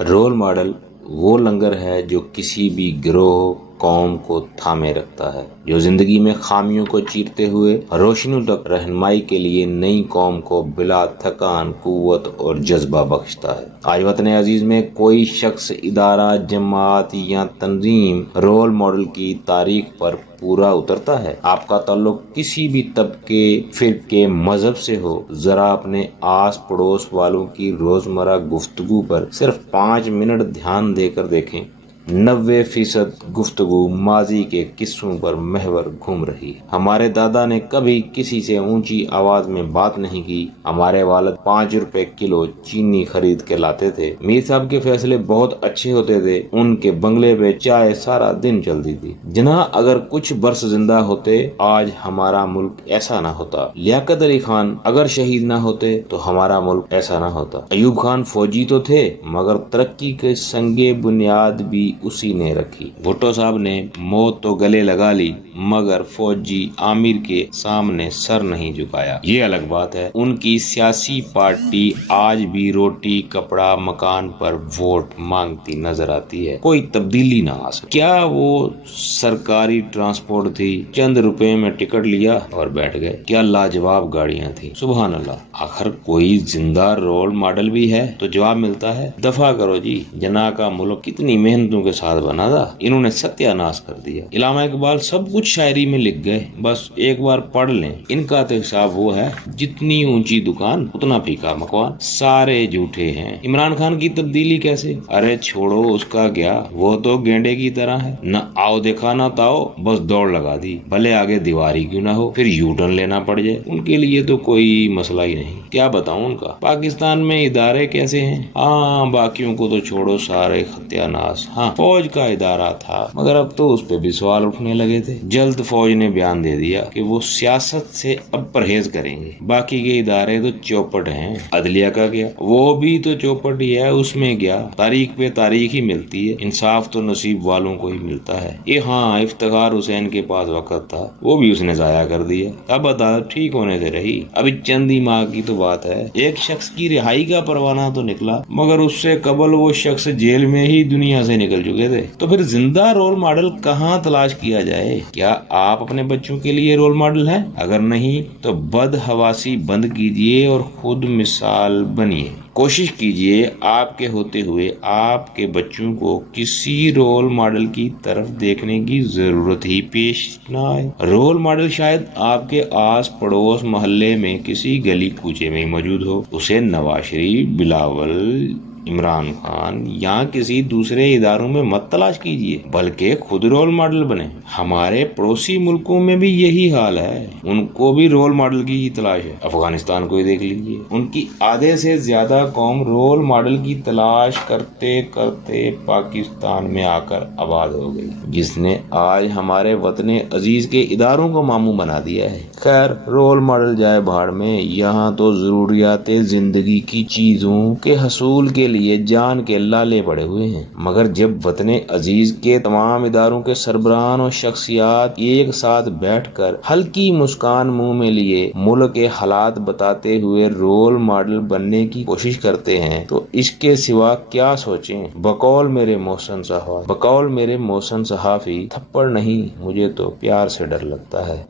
Role model وہ لنگر ہے جو کسی بھی گروہ قوم کو تھامے رکھتا ہے، جو زندگی میں خامیوں کو چیرتے ہوئے روشنیوں تک رہنمائی کے لیے نئی قوم کو بلا تھکان قوت اور جذبہ بخشتا ہے۔ آج وطن عزیز میں کوئی شخص، ادارہ، جماعت یا تنظیم رول ماڈل کی تاریخ پر پورا اترتا ہے۔ آپ کا تعلق کسی بھی طبقے، فرقے، مذہب سے ہو، ذرا اپنے آس پڑوس والوں کی روزمرہ گفتگو پر صرف 5 منٹ دھیان دے کر دیکھیں۔ 90% گفتگو ماضی کے قصوں پر محور گھوم رہی ہے۔ ہمارے دادا نے کبھی کسی سے اونچی آواز میں بات نہیں کی۔ ہمارے والد 5 روپے کلو چینی خرید کے لاتے تھے۔ میر صاحب کے فیصلے بہت اچھے ہوتے تھے۔ ان کے بنگلے پہ چائے سارا دن چلتی تھی۔ جناح اگر کچھ برس زندہ ہوتے آج ہمارا ملک ایسا نہ ہوتا۔ لیاقت علی خان اگر شہید نہ ہوتے تو ہمارا ملک ایسا نہ ہوتا۔ ایوب خان فوجی تو تھے مگر ترقی کے سنگے بنیاد بھی اسی نے رکھی۔ بھٹو صاحب نے موت تو گلے لگا لی مگر فوجی عامر کے سامنے سر نہیں جھکایا۔ یہ الگ بات ہے۔ ان کی سیاسی پارٹی آج بھی روٹی کپڑا مکان پر ووٹ مانگتی نظر آتی ہے۔ کوئی تبدیلی نہ آ سکی۔ کیا وہ سرکاری ٹرانسپورٹ تھی؟ چند روپے میں ٹکٹ لیا اور بیٹھ گئے۔ کیا لاجواب گاڑیاں تھیں؟ سبحان اللہ۔ آخر کوئی زندہ رول ماڈل بھی ہے تو جواب ملتا ہے دفع کرو جی، جناح کا ملک کتنی محنتوں کے ساتھ بنا تھا، انہوں نے ستیہ ناش کر دیا۔ علامہ اقبال سب کچھ شاعری میں لکھ گئے، بس ایک بار پڑھ لیں۔ ان کا تو حساب وہ ہے جتنی اونچی دکان اتنا پھیکا مکان، سارے جھوٹے ہیں۔ عمران خان کی تبدیلی کیسے؟ ارے چھوڑو اس کا کیا، وہ تو گینڈے کی طرح ہے، نہ آؤ دیکھا نہ تاؤ، بس دوڑ لگا دی، بھلے آگے دیواری کیوں نہ ہو، پھر یو ٹرن لینا پڑ جائے، ان کے لیے تو کوئی مسئلہ ہی نہیں۔ کیا بتاؤں ان کا۔ پاکستان میں ادارے کیسے ہیں؟ ہاں باقیوں کو تو چھوڑو، سارے ستیہ ناش۔ ہاں فوج کا ادارہ تھا مگر اب تو اس پہ بھی سوال اٹھنے لگے تھے۔ جلد فوج نے بیان دے دیا کہ وہ سیاست سے اب پرہیز کریں گے، باقی کے ادارے تو چوپٹ ہیں۔ عدلیہ کا کیا؟ وہ بھی تو چوپٹ ہی ہے، اس میں کیا، تاریخ پہ تاریخ ہی ملتی ہے، انصاف تو نصیب والوں کو ہی ملتا ہے۔ یہ ہاں افتخار حسین کے پاس وقت تھا، وہ بھی اس نے ضائع کر دیا، اب عدالت ٹھیک ہونے سے رہی، ابھی چند ہی ماہ کی تو بات ہے۔ ایک شخص کی رہائی کا پروانہ تو نکلا مگر اس سے قبل وہ شخص جیل میں ہی دنیا سے نکل چکے تھے، تو پھر زندہ رول ماڈل کہاں تلاش کیا جائے؟ کیا آپ اپنے بچوں کے لیے رول ماڈل ہیں؟ اگر نہیں تو بدحواسی بند کیجیے اور خود مثال بنیے۔ کوشش کیجیے آپ کے ہوتے ہوئے آپ کے بچوں کو کسی رول ماڈل کی طرف دیکھنے کی ضرورت ہی پیش نہ آئے۔ رول ماڈل شاید آپ کے آس پڑوس محلے میں کسی گلی کوچے میں موجود ہو، اسے نواز شریف، بلاول، عمران خان یا کسی دوسرے اداروں میں مت تلاش کیجیے بلکہ خود رول ماڈل بنے۔ ہمارے پڑوسی ملکوں میں بھی یہی حال ہے، ان کو بھی رول ماڈل کی تلاش ہے۔ افغانستان کو ہی دیکھ لیجیے، ان کی آدھے سے زیادہ قوم رول ماڈل کی تلاش کرتے کرتے پاکستان میں آ کر آباد ہو گئی، جس نے آج ہمارے وطن عزیز کے اداروں کو ماموں بنا دیا ہے۔ خیر رول ماڈل جائے بھاڑ میں، یہاں تو ضروریات زندگی کی چیزوں کے حصول کے لیے جان کے لالے پڑے ہوئے ہیں۔ مگر جب وطن عزیز کے تمام اداروں کے سربراہان اور شخصیات ایک ساتھ بیٹھ کر ہلکی مسکان منہ میں لیے ملک کے حالات بتاتے ہوئے رول ماڈل بننے کی کوشش کرتے ہیں تو اس کے سوا کیا سوچیں؟ بقول میرے محسن صحافی، تھپڑ نہیں مجھے تو پیار سے ڈر لگتا ہے۔